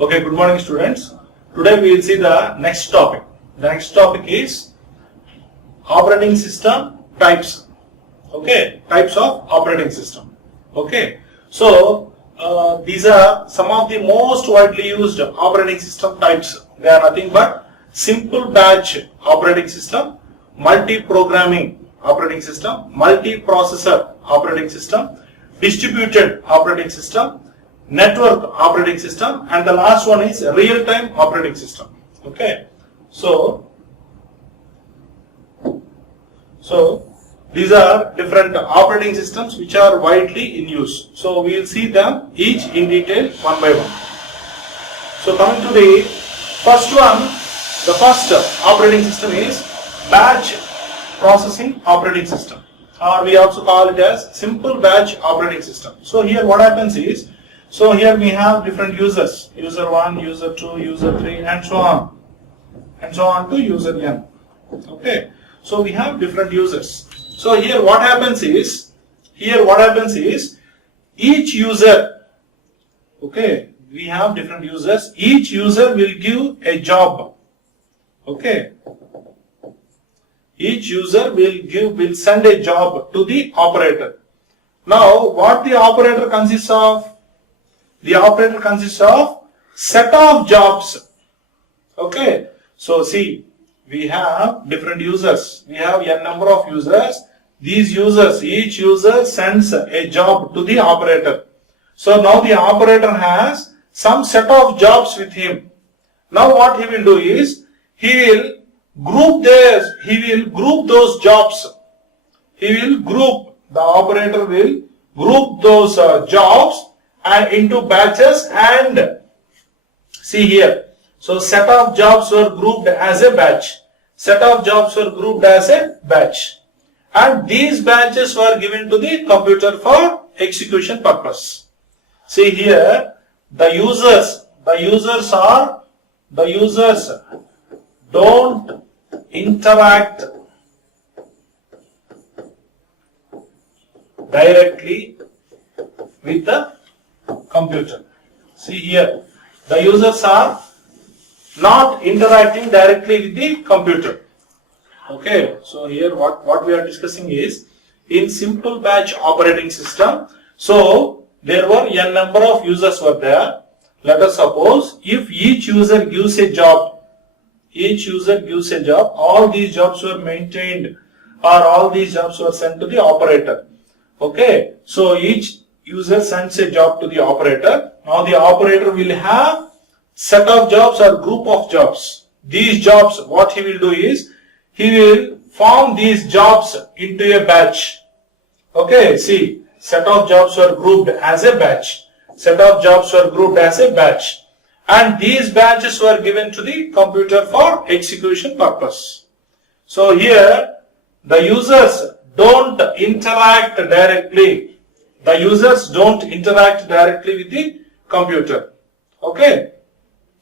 Okay, good morning students. Today we will see the next topic. The next topic is operating system types. Okay, types of operating system. Okay, so these are some of the most widely used operating system types. They are nothing but simple batch operating system, multi-programming operating system, multi-processor operating system, distributed operating system, network operating system, and the last one is real-time operating system. Okay, so these are different operating systems which are widely in use. So we will see them each in detail one by one. So coming to the first one, the first operating system is batch processing operating system, or we also call it as simple batch operating system. So here what happens is, so here we have different users, user 1, user 2, user 3 and so on to user n. Okay, so we have different users. So here what happens is, each user, okay, we have different users, each user will give a job. Okay, each user will send a job to the operator. Now what the operator consists of? The operator consists of set of jobs. Okay, so see, we have different users. We have n number of users. These users, each user sends a job to the operator. So now the operator has some set of jobs with him. Now what he will do is, he will group those jobs. The operator will group those jobs and into batches, and see here. So set of jobs were grouped as a batch. And these batches were given to the computer for execution purpose. See here, the users don't interact directly with the computer. See here, the users are not interacting directly with the computer. Okay, so here what we are discussing is, in simple batch operating system, so there were n number of users were there. Let us suppose if each user gives a job, all these jobs were maintained, or all these jobs were sent to the operator. Okay, so each user sends a job to the operator. Now the operator will have set of jobs or group of jobs. These jobs, what he will do is, he will form these jobs into a batch. Okay, see, set of jobs were grouped as a batch. And these batches were given to the computer for execution purpose. So here, the users don't interact directly. With the computer. Okay.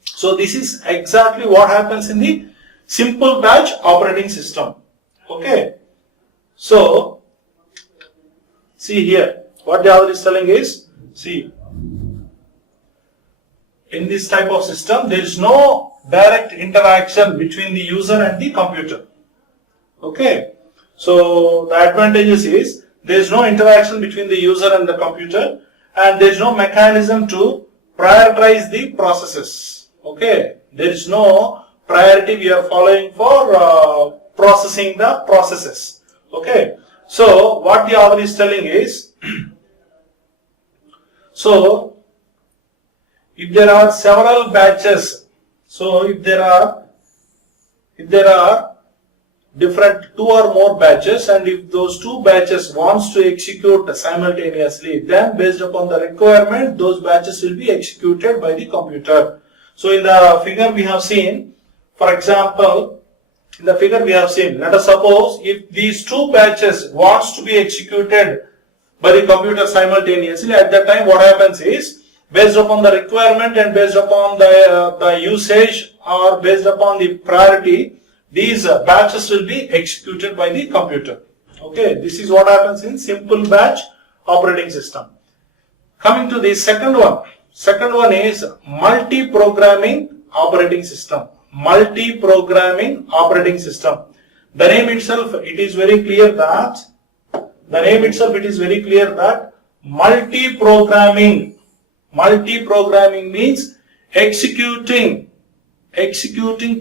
So this is exactly what happens in the simple batch operating system. Okay. So see here, what the author is telling is, see, in this type of system, there is no direct interaction between the user and the computer. Okay. So the advantages is, there is no interaction between the user and the computer, and there is no mechanism to prioritize the processes. Okay. There is no priority we are following for processing the processes. Okay. So what the author is telling is, so if there are several batches, so if there are different 2 or more batches, and if those 2 batches wants to execute simultaneously, then based upon the requirement, those batches will be executed by the computer. So in the figure we have seen, for example, let us suppose if these 2 batches wants to be executed by the computer simultaneously, at that time what happens is, based upon the requirement and based upon the usage, or based upon the priority, these batches will be executed by the computer. Okay, this is what happens in simple batch operating system. Coming to the second one, Second one is multi-programming operating system. Multi-programming operating system. The name itself, it is very clear that multi-programming means executing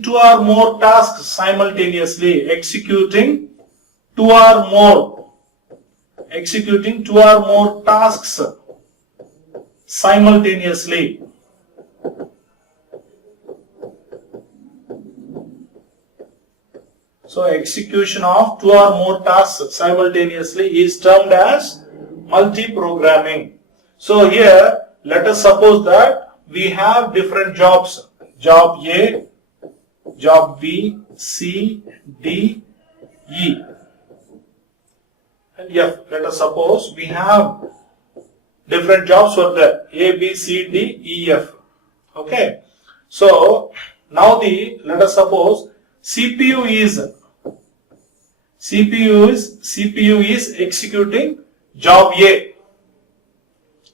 two or more tasks simultaneously. Executing two or more tasks simultaneously. So execution of two or more tasks simultaneously is termed as multi-programming. So here let us suppose that we have different jobs. Job A, job B, C, D, E and F. Let us suppose we have different jobs for the A, B, C, D, E, F. Okay. So now let us suppose CPU is executing job A.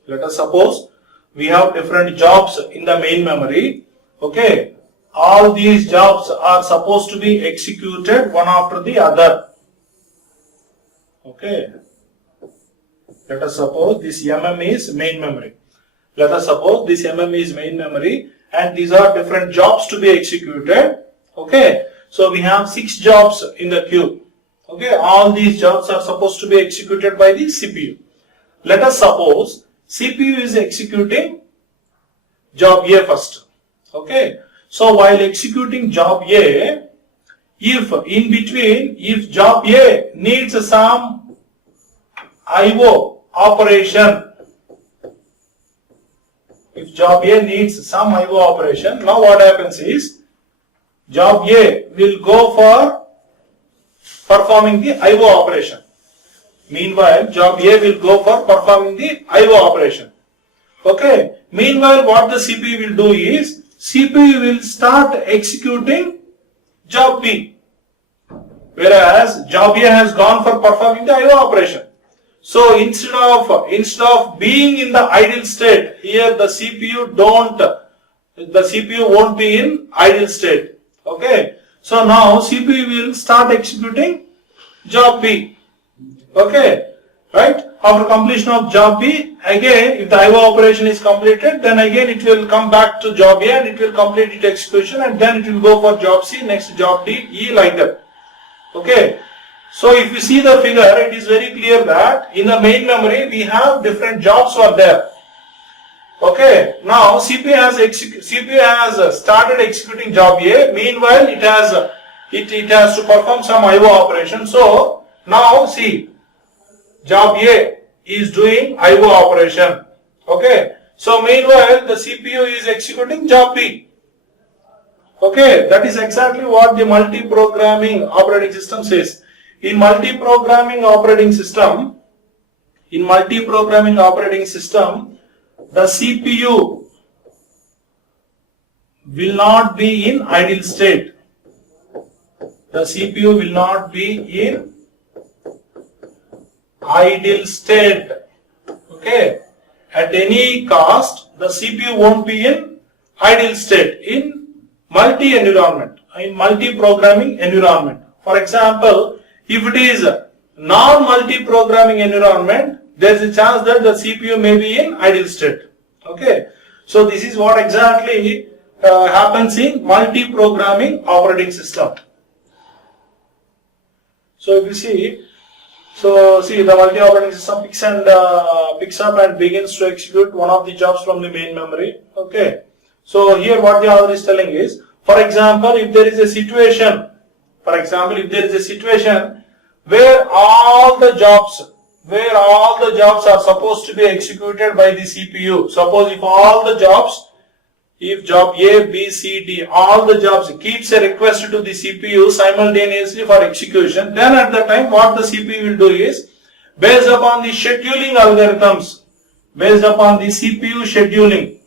Let us suppose we have different jobs in the main memory. Okay. All these jobs are supposed to be executed one after the other. Okay. Let us suppose this MM is main memory. And these are different jobs to be executed. Okay. So we have 6 jobs in the queue. Okay. All these jobs are supposed to be executed by the CPU. Let us suppose CPU is executing job A first. Okay. So while executing job A, if job A needs some IO operation, now what happens is job A will go for performing the IO operation. Meanwhile, job A will go for performing the IO operation. Okay. Meanwhile, what the CPU will do is CPU will start executing job B, whereas job A has gone for performing the IO operation. So instead of being in the idle state, here the CPU won't be in idle state. Okay. So now CPU will start executing job B. Okay. Right. After completion of job B, again if the IO operation is completed, then again it will come back to job A and it will complete its execution, and then it will go for job C, next job D, E, like that. Okay. So if you see the figure, it is very clear that in the main memory we have different jobs were there. Okay. Now CPU has started executing job A. Meanwhile, it has to perform some IO operation. So now see, job A is doing IO operation. Okay. So meanwhile, the CPU is executing job B. Okay. That is exactly what the multi-programming operating system says. In multi-programming operating system, the CPU will not be in idle state. Okay. At any cost, the CPU won't be in idle state in multi-programming environment. For example, if it is a non-multi-programming environment, there is a chance that the CPU may be in idle state. Okay. So this is what exactly happens in multi-programming operating system. So if you see, the multi-operating system picks up and begins to execute one of the jobs from the main memory. Okay. So here what the author is telling is, for example, if there is a situation where all the jobs are supposed to be executed by the CPU. Suppose if job A, B, C, D, all the jobs keeps a request to the CPU simultaneously for execution, then at the time what the CPU will do is, based upon the scheduling algorithms, based upon the CPU scheduling,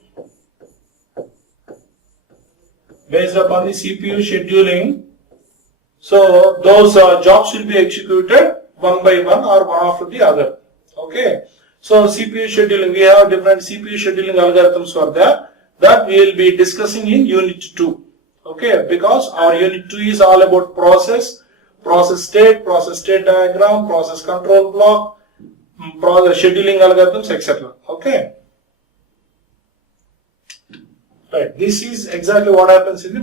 so those jobs will be executed one by one or one after the other. Okay. So CPU scheduling, we have different CPU scheduling algorithms for that. That we will be discussing in Unit 2. Okay, because our Unit 2 is all about process state diagram, process control block, process scheduling algorithms, etc. Okay. Right. This is exactly what happens in the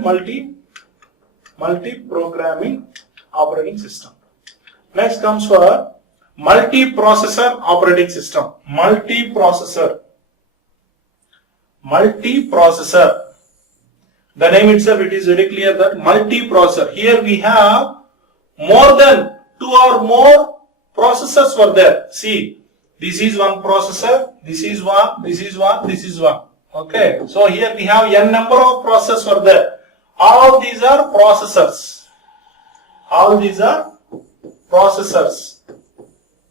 multi-programming operating system. Next comes for multiprocessor operating system. Multiprocessor. The name itself, it is very clear that multiprocessor. Here we have more than 2 or more processors were there. See, this is one processor, this is one, this is one, this is one. Okay, so here we have n number of processors were there. All these are processors. All these are processors.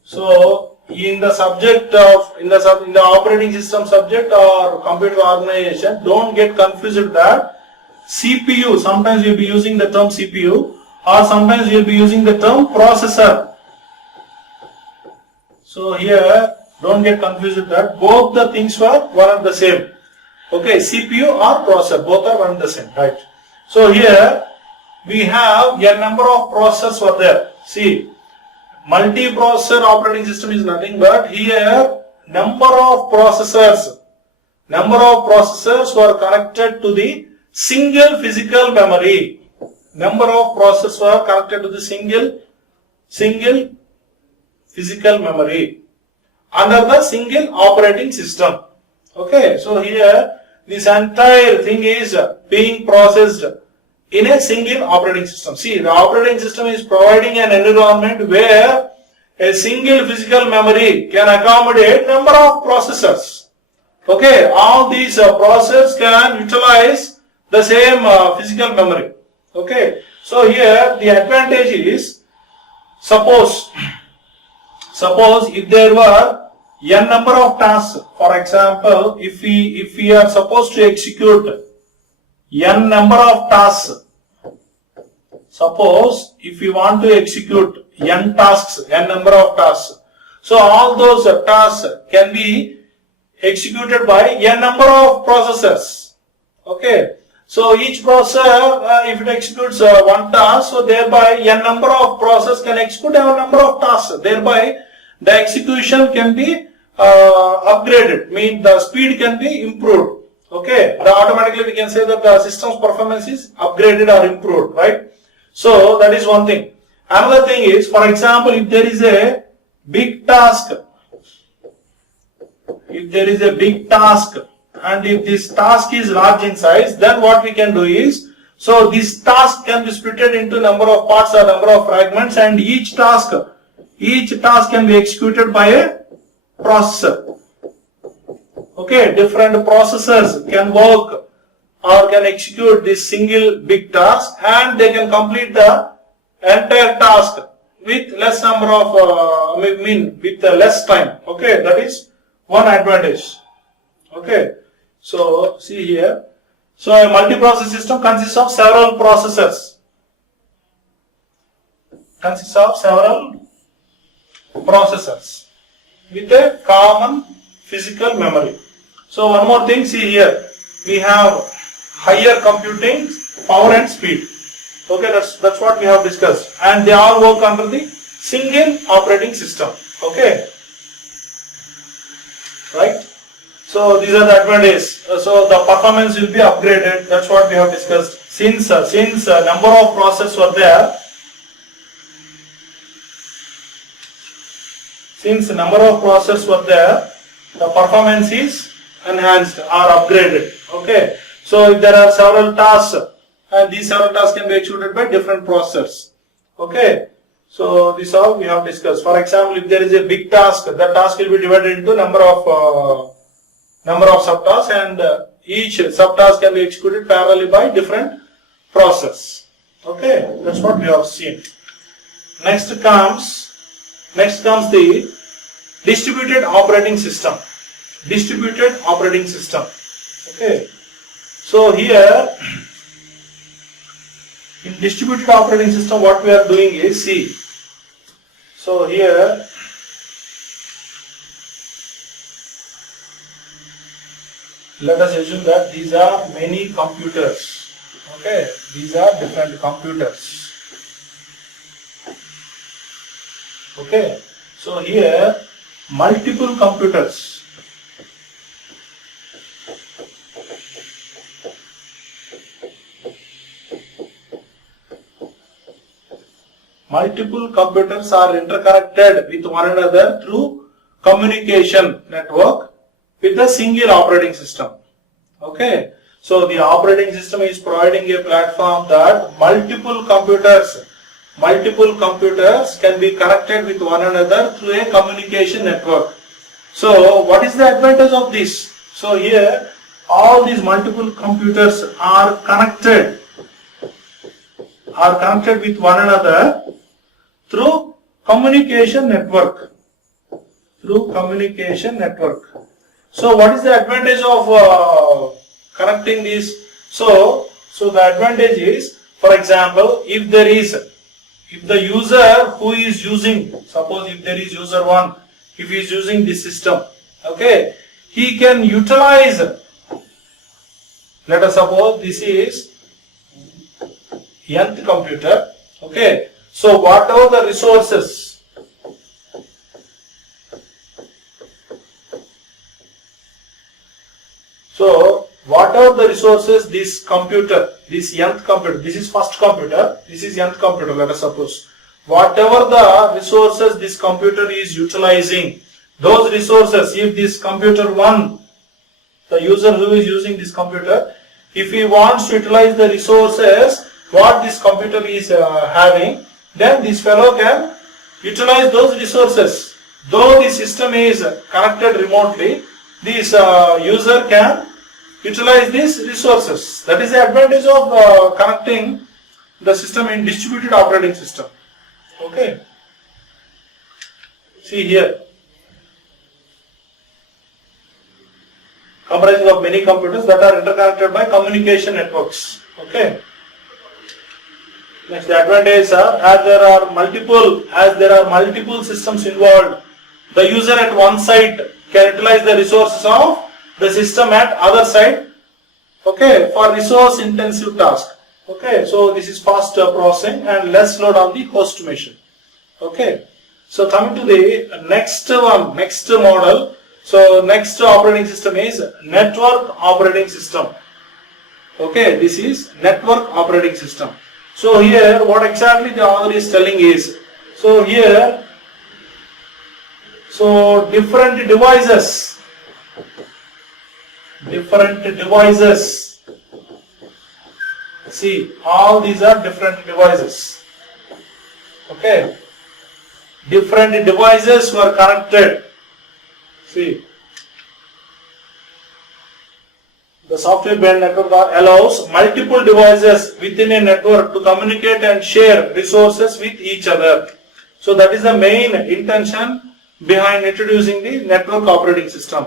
So in the subject of in the operating system subject or computer organization, don't get confused that CPU. Sometimes you'll be using the term CPU, or sometimes you'll be using the term processor. So here, don't get confused that both the things were one and the same. Okay, CPU or processor, both are one and the same, right? So here we have a number of processors were there. See, multiprocessor operating system is nothing but here number of processors were connected to the single physical memory. Number of processors were connected to the single physical memory under the single operating system. Okay, so here this entire thing is being processed in a single operating system. See, the operating system is providing an environment where a single physical memory can accommodate number of processors. Okay, all these processors can utilize the same physical memory. Okay, so here the advantage is, suppose if there were n number of tasks, for example, if we are supposed to execute n number of tasks, suppose if we want to execute n number of tasks, so all those tasks can be executed by n number of processors. Okay, so each processor, if it executes one task, so thereby n number of processors can execute a number of tasks, thereby the execution can be upgraded, means the speed can be improved. Okay, automatically we can say that the system's performance is upgraded or improved, right? So that is one thing. Another thing is, for example, if there is a big task, and if this task is large in size, then what we can do is, so this task can be split into number of parts or number of fragments, and each task can be executed by a processor. Okay, different processors can work or can execute this single big task, and they can complete the entire task with less number of with less time. Okay, that is one advantage. Okay, so see here, so a multiprocessor system consists of several processors, with a common physical memory. So one more thing, see here, we have higher computing power and speed. Okay, that's what we have discussed, and they all work under the single operating system. Okay, right? So these are the advantages. So the performance will be upgraded. That's what we have discussed. Since number of processors were there, the performance is enhanced or upgraded. Okay. So if there are several tasks, and these several tasks can be executed by different processors. Okay. So this all we have discussed. For example, if there is a big task, that task will be divided into number of subtasks, and each subtask can be executed parallelly by different process. Okay, that's what we have seen. Next comes the distributed operating system. Okay, so here in distributed operating system, what we are doing is, see, so here let us assume that these are many computers. Okay, these are different computers. Okay, so here multiple computers. Multiple computers are interconnected with one another through communication network with a single operating system. Okay, so the operating system is providing a platform that multiple computers can be connected with one another through a communication network. So what is the advantage of this? So here all these multiple computers are connected with one another through communication network. So what is the advantage of connecting these? So the advantage is, for example, if the user who is using, suppose if there is user 1, if he is using this system, okay, he can utilize, let us suppose this is nth computer, okay, so whatever the resources, this computer, this nth computer, this is first computer, this is nth computer, let us suppose, whatever the resources this computer is utilizing, those resources, if this computer 1, the user who is using this computer, if he wants to utilize the resources what this computer is having, then this fellow can utilize those resources. Though the system is connected remotely, this user can utilize these resources. That is the advantage of connecting the system in distributed operating system. Okay. See here, comprising of many computers that are interconnected by communication networks. Okay. Next, the advantages are, as there are multiple systems involved, the user at one site can utilize the resources of the system at other side, okay, for resource intensive task. Okay, so this is fast processing and less load on the host machine. Okay, so coming to the next model. So next operating system is network operating system. Okay, this is network operating system. So here what exactly the author is telling is, so here, so different devices, see, all these are different devices. Okay, different devices were connected. See, the software-based network allows multiple devices within a network to communicate and share resources with each other. So that is the main intention behind introducing the network operating system.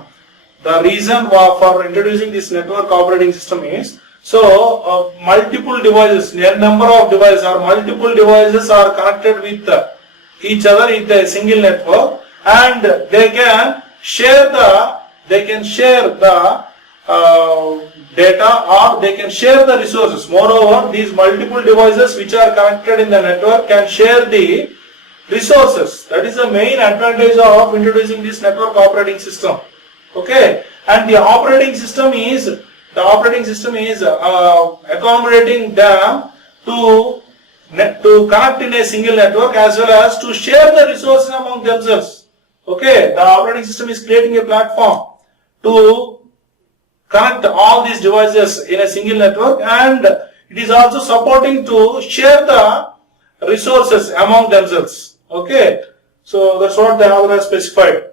The reason for introducing this network operating system is, so multiple devices, a number of devices or multiple devices are connected with each other in a single network, and they can share the data, or they can share the resources. Moreover, these multiple devices which are connected in the network can share the resources. That is the main advantage of introducing this network operating system. Okay, and the operating system is accommodating them to connect in a single network as well as to share the resources among themselves. Okay, the operating system is creating a platform to connect all these devices in a single network, and it is also supporting to share the resources among themselves. Okay, so that's what the author has specified.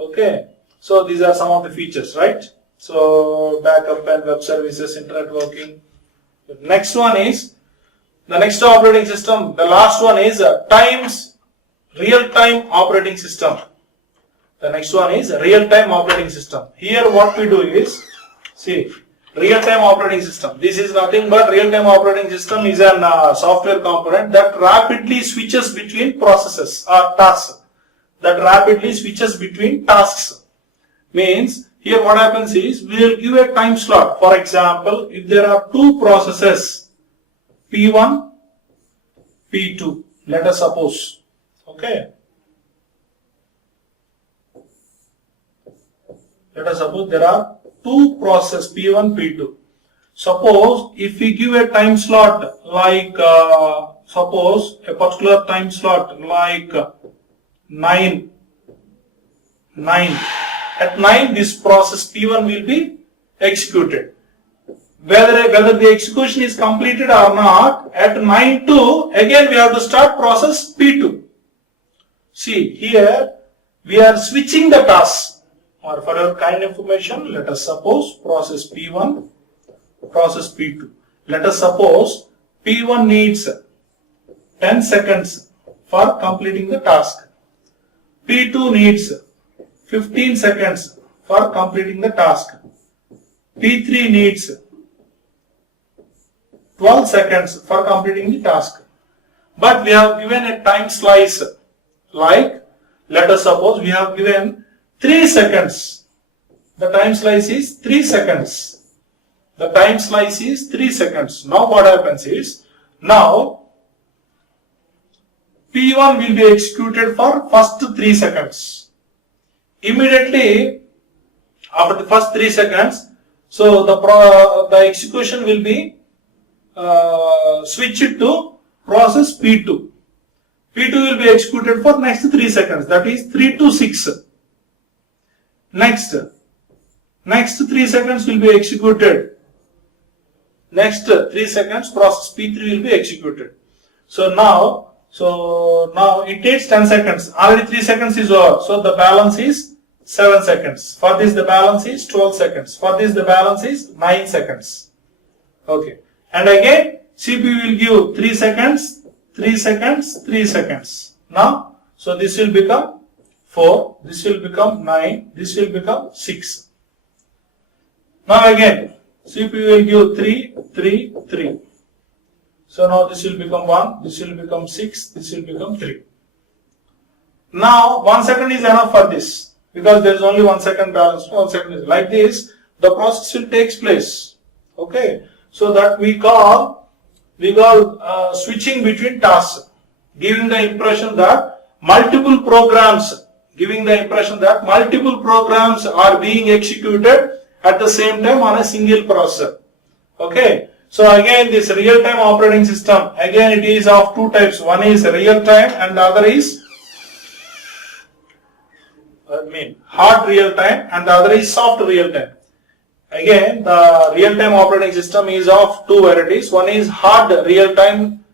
Okay, so these are some of the features, right? So backup and web services, internet working. The next one is the next operating system. The last one is real-time operating system. The next one is real-time operating system. Here what we do is, see, real-time operating system. This is nothing but real-time operating system is a software component that rapidly switches between processes or tasks. Means here what happens is we will give a time slot. For example, if there are two processes P1, P2, let us suppose, okay. Let us suppose there are two processes P1, P2. Suppose if we give a time slot like, suppose a particular time slot like 9. At 9 this process P1 will be executed. Whether the execution is completed or not, at 9 2 again we have to start process P2. See here we are switching the tasks. Or for your kind information, let us suppose process P1, process P2. Let us suppose P1 needs 10 seconds for completing the task. P2 needs 15 seconds for completing the task. P3 needs 12 seconds for completing the task. But we have given a time slice like, let us suppose we have given 3 seconds. The time slice is 3 seconds. The time slice is 3 seconds. Now what happens is, now P1 will be executed for first 3 seconds. Immediately after the first 3 seconds, so the execution will be switched to process P2. P2 will be executed for next 3 seconds, that is 3 to 6. Next 3 seconds will be executed. Next 3 seconds process P3 will be executed. So now it takes 10 seconds. Already 3 seconds is over. So the balance is 7 seconds. For this the balance is 12 seconds. For this the balance is 9 seconds. Okay. And again CPU will give 3 seconds, 3 seconds, 3 seconds. Now, so this will become 4, this will become 9, this will become 6. Now again, CPU will give 3, 3, 3. So now this will become 1, this will become 6, this will become 3. Now 1 second is enough for this because there is only 1 second balance. 1 second is like this, the process will take place. Okay, so that we call switching between tasks, giving the impression that multiple programs are being executed at the same time on a single processor. Okay. So again this real-time operating system, again it is of two types. One is real-time and the other is hard real-time and the other is soft real-time. Again the real-time operating system is of two varieties. One is hard real-time,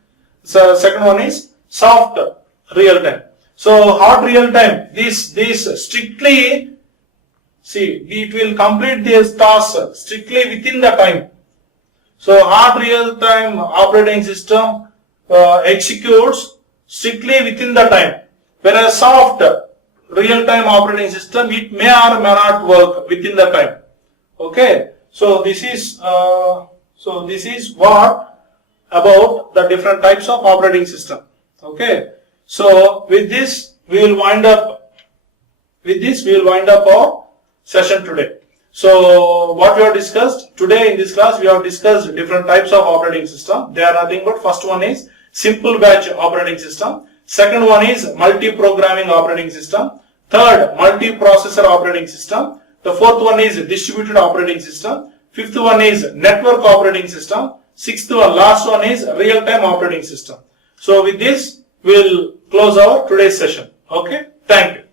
so second one is soft real-time. So hard real time, this strictly, see, it will complete this task strictly within the time. So hard real time operating system executes strictly within the time, whereas soft real time operating system, it may or may not work within the time. Okay, so this is what about the different types of operating system. Okay. So with this we will wind up our session today. So what we have discussed today in this class, we have discussed different types of operating system. They are nothing but first one is simple batch operating system, second one is multi-programming operating system, third multi-processor operating system, the fourth one is distributed operating system, fifth one is network operating system, sixth one, last one is real-time operating system. So with this we will close our today's session. Okay, thank you.